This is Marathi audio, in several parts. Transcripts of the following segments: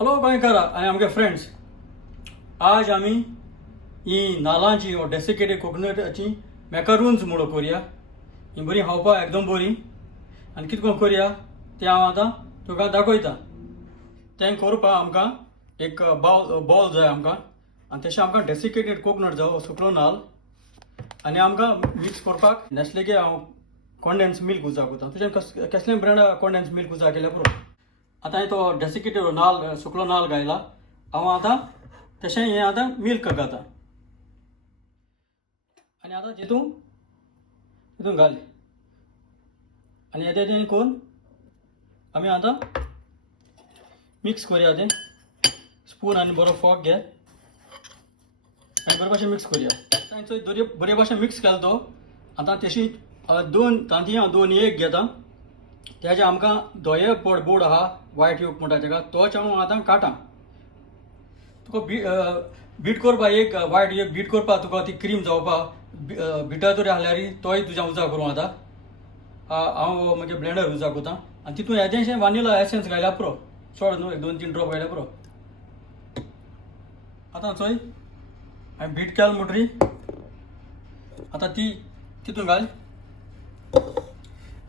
हॅलो गोंयकारा आनी आमगे फ्रेंड्स, आज आमी ही नाल्लांची वा डेसिकेटेड कोकोनटाची मॅकारून्स म्हणून करुया. ही बरी खावपाक एकदम बरी. आनी कितें करून करुया तें हांव आतां तुका दाखयता. तें करपाक आमकां एक बाउल जाय आमकां, आनी तशें आमकां डेसिकेटेड कोकोनट जाय, सुकलो नाल्ल. आनी आमकां मिक्स करपाक नॅस्लेगे हांव कॉन्डेन्स मिल्क उजा करता. तुजें कसलें ब्रँड कॉन्डेन्स मिल्क उजा केल्या पुरो. आतां तो डेसिकेटेड नाल्ल सुकलो नाल्ल घायला. हांव आतां तशें हें आतां मिल्क घालता आनी आतां तितून घाल. आनी येदें करून आमी आतां मिक्स करुया. तें स्पून आनी बरो फॉक घे आनी बरे भाशेन मिक्स करुया. बरे भाशेन मिक्स केलो तो. आतां तशी दोन तांतयां दोन एक घेता. तेजे आमकां दोये बोर्ड आहा वायट यूक म्हणटा तेका, तोच हांव आतां काडटा. तुका बीट करपा एक वायट एक बीट करपा तुका ती क्रीम जावपाक बिटा तरी आहल्यार तोय तुज्या उजा करूं. आतां हांव मागीर ब्लेंडर उजा करता आनी तितून येदेशें वानिला एसेन्स घायल्या पुरो. चड न्हू, एक 2-3 ड्रॉप घायल्या पुरो. आतां चोय हांवें बीट केल म्हणटरी आतां ती तितून घाल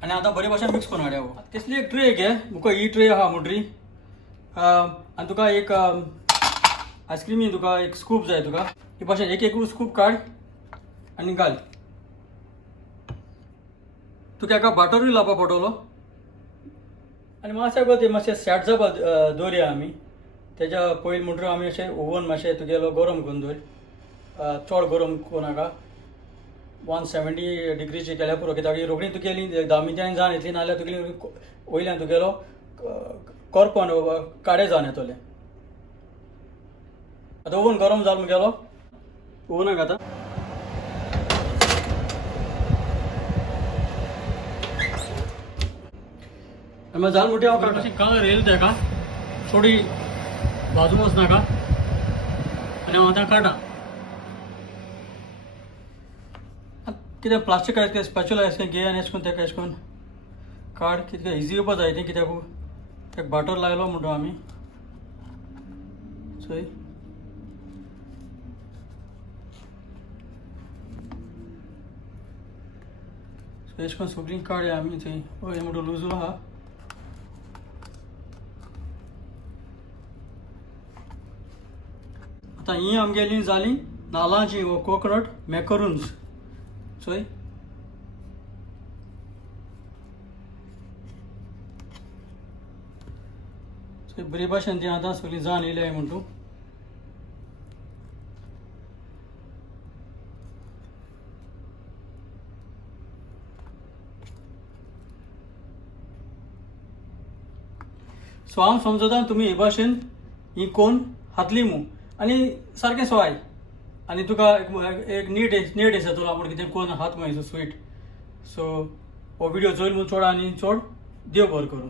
आनी आतां बरे भाशेन मिक्स करून हाडया. तेसली एक ट्रे घे. मुका ही ट्रे आहा म्हणटरी. आनी तुका एक आयस्क्रीमी तुका एक स्कूप जाय. तुका ही भाशेन एक स्कूप काड आनी घाल. तुका एका बटरूय लावपा पडटलो. आनी मातशें गो तें मातशें सेट जावपा दवरया आमी. तेज्या पयलीं म्हणटरी आमी अशें ओवन मातशें तुगेलो गरम करून दवर. चड गरम करूं नाका. 170 डिग्रीची केल्या पुरो. कित्याक रोखडी तुगेली 10 मिनटांनी जावन येतली, नाल्यार तुगेली वयल्यान तुगेलो करपण काडे जावन येतले. आतां ओवन गरम जालो मुगेलो. ओवनाक घाता. मागीर जाल म्हणटी हांव काडटा. कलर येयलो तेका, थोडी भाजून वचनाका आनी हांव आतां काडटा. कित्याक प्लास्टीक कितें स्पॅच्युला एशें घे आनी एशें करून तेका एशें करून काड. कित्याक इजी येवपा जाय तें. कित्याक तेका बटर लायलो म्हणटो आमी. चोय एशें करून सगळीं काडया आमी. थंय हें म्हणटो लुजू आहा. आतां ही आमगेली जाली नाल्लांची कोकोनट मॅकारून्स. चोय बरे भाशेन ती आतां सगळीं जावन येयल्या म्हणटू. सो हांव समजता तुमी हे भाशेन ही कोण हातली मू आनी सारकें सोवाय आनी तुका एक नीट येतलो म्हूण कितें कोण हात मायचो स्वीट. सो हो व्हिडिओ चोयल म्हूण चोड आनी चोड देव बरें करूं.